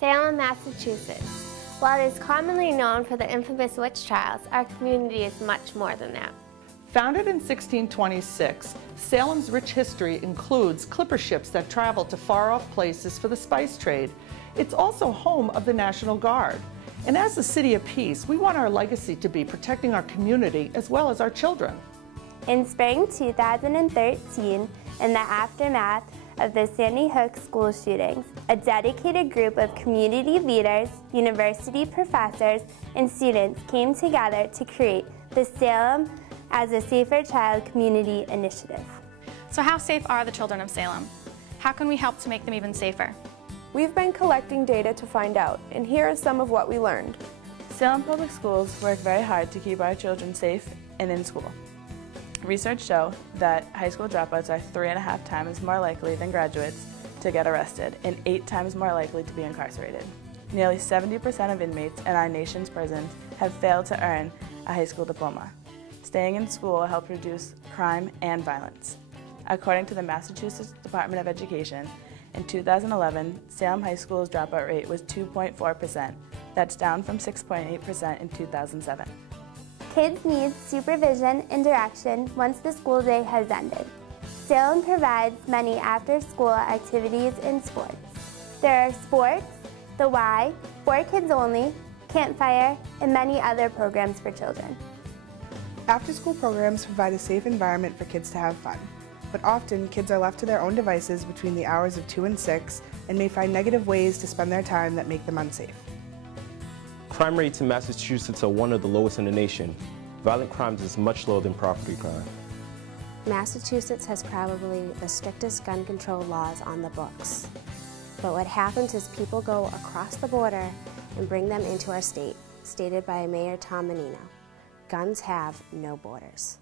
Salem, Massachusetts. While it is commonly known for the infamous witch trials, our community is much more than that. Founded in 1626, Salem's rich history includes clipper ships that travel to far-off places for the spice trade. It's also home of the National Guard. And as a city of peace, we want our legacy to be protecting our community as well as our children. In spring 2013, in the aftermath of the Sandy Hook school shootings, a dedicated group of community leaders, university professors, and students came together to create the Salem as a Safer Child Community Initiative. So how safe are the children of Salem? How can we help to make them even safer? We've been collecting data to find out, and here is some of what we learned. Salem Public Schools work very hard to keep our children safe and in school. Research shows that high school dropouts are 3.5 times more likely than graduates to get arrested and 8 times more likely to be incarcerated. Nearly 70% of inmates in our nation's prisons have failed to earn a high school diploma. Staying in school helps reduce crime and violence. According to the Massachusetts Department of Education, in 2011, Salem High School's dropout rate was 2.4%. That's down from 6.8% in 2007. Kids need supervision and direction once the school day has ended. Salem provides many after-school activities and sports. There are sports, the Y, For Kids Only, Campfire, and many other programs for children. After-school programs provide a safe environment for kids to have fun, but often kids are left to their own devices between the hours of 2 and 6 and may find negative ways to spend their time that make them unsafe. Crime rates in Massachusetts are one of the lowest in the nation. Violent crimes is much lower than property crime. Massachusetts has probably the strictest gun control laws on the books. But what happens is people go across the border and bring them into our state, stated by Mayor Tom Menino. Guns have no borders.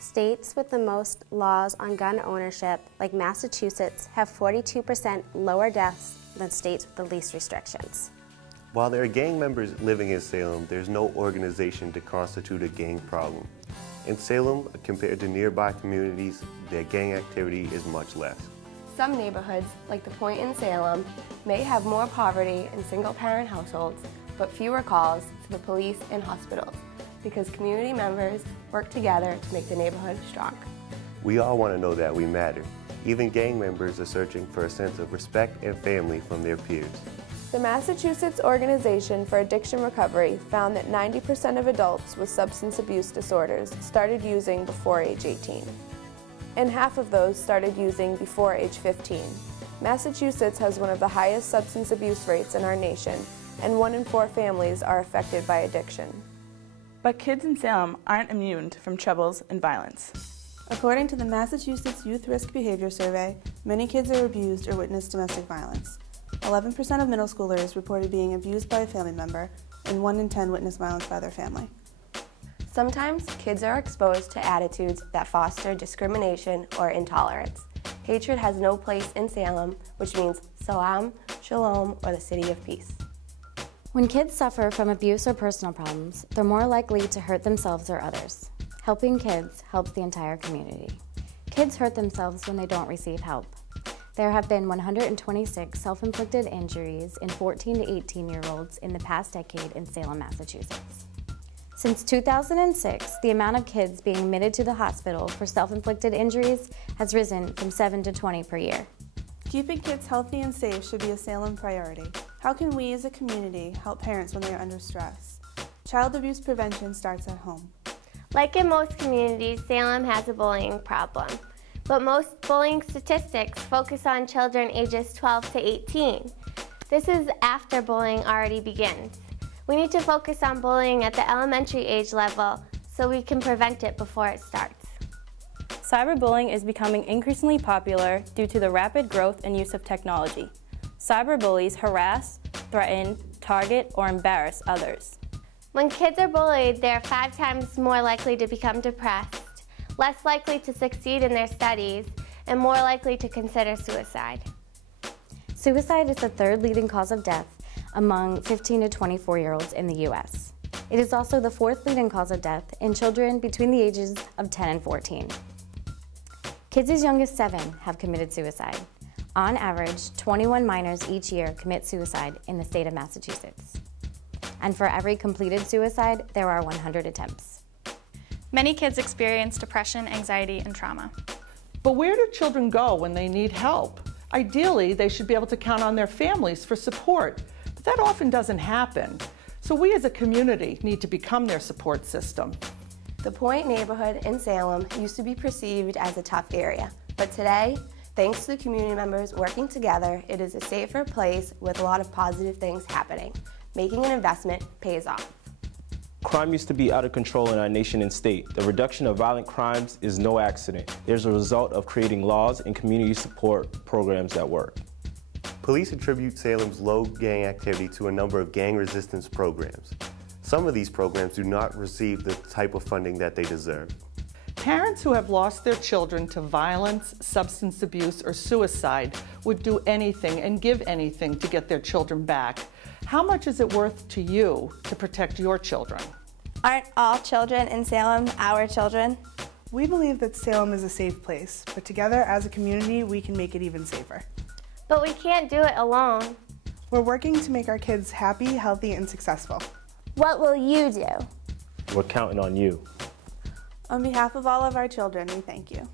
States with the most laws on gun ownership, like Massachusetts, have 42% lower deaths than states with the least restrictions. While there are gang members living in Salem, there's no organization to constitute a gang problem. In Salem, compared to nearby communities, their gang activity is much less. Some neighborhoods, like the Point in Salem, may have more poverty in single-parent households, but fewer calls to the police and hospitals, because community members work together to make the neighborhood strong. We all want to know that we matter. Even gang members are searching for a sense of respect and family from their peers. The Massachusetts Organization for Addiction Recovery found that 90% of adults with substance abuse disorders started using before age 18. And half of those started using before age 15. Massachusetts has one of the highest substance abuse rates in our nation, and 1 in 4 families are affected by addiction. But kids in Salem aren't immune from troubles and violence. According to the Massachusetts Youth Risk Behavior Survey, many kids are abused or witness domestic violence. 11% of middle schoolers reported being abused by a family member, and 1 in 10 witness violence by their family. Sometimes kids are exposed to attitudes that foster discrimination or intolerance. Hatred has no place in Salem, which means salam, shalom, or the city of peace. When kids suffer from abuse or personal problems, they're more likely to hurt themselves or others. Helping kids helps the entire community. Kids hurt themselves when they don't receive help. There have been 126 self-inflicted injuries in 14 to 18-year-olds in the past decade in Salem, Massachusetts. Since 2006, the amount of kids being admitted to the hospital for self-inflicted injuries has risen from 7 to 20 per year. Keeping kids healthy and safe should be a Salem priority. How can we as a community help parents when they are under stress? Child abuse prevention starts at home. Like in most communities, Salem has a bullying problem. But most bullying statistics focus on children ages 12 to 18. This is after bullying already begins. We need to focus on bullying at the elementary age level so we can prevent it before it starts. Cyberbullying is becoming increasingly popular due to the rapid growth and use of technology. Cyberbullies harass, threaten, target, or embarrass others. When kids are bullied, they are 5 times more likely to become depressed, less likely to succeed in their studies, and more likely to consider suicide. Suicide is the 3rd leading cause of death among 15 to 24-year-olds in the U.S. It is also the 4th leading cause of death in children between the ages of 10 and 14. Kids as young as 7 have committed suicide. On average, 21 minors each year commit suicide in the state of Massachusetts. And for every completed suicide, there are 100 attempts. Many kids experience depression, anxiety, and trauma. But where do children go when they need help? Ideally, they should be able to count on their families for support, but that often doesn't happen. So we as a community need to become their support system. The Point neighborhood in Salem used to be perceived as a tough area, but today, thanks to the community members working together, it is a safer place with a lot of positive things happening. Making an investment pays off. Crime used to be out of control in our nation and state. The reduction of violent crimes is no accident. There's a result of creating laws and community support programs that work. Police attribute Salem's low gang activity to a number of gang resistance programs. Some of these programs do not receive the type of funding that they deserve. Parents who have lost their children to violence, substance abuse, or suicide would do anything and give anything to get their children back. How much is it worth to you to protect your children? Aren't all children in Salem our children? We believe that Salem is a safe place, but together as a community, we can make it even safer. But we can't do it alone. We're working to make our kids happy, healthy, and successful. What will you do? We're counting on you. On behalf of all of our children, we thank you.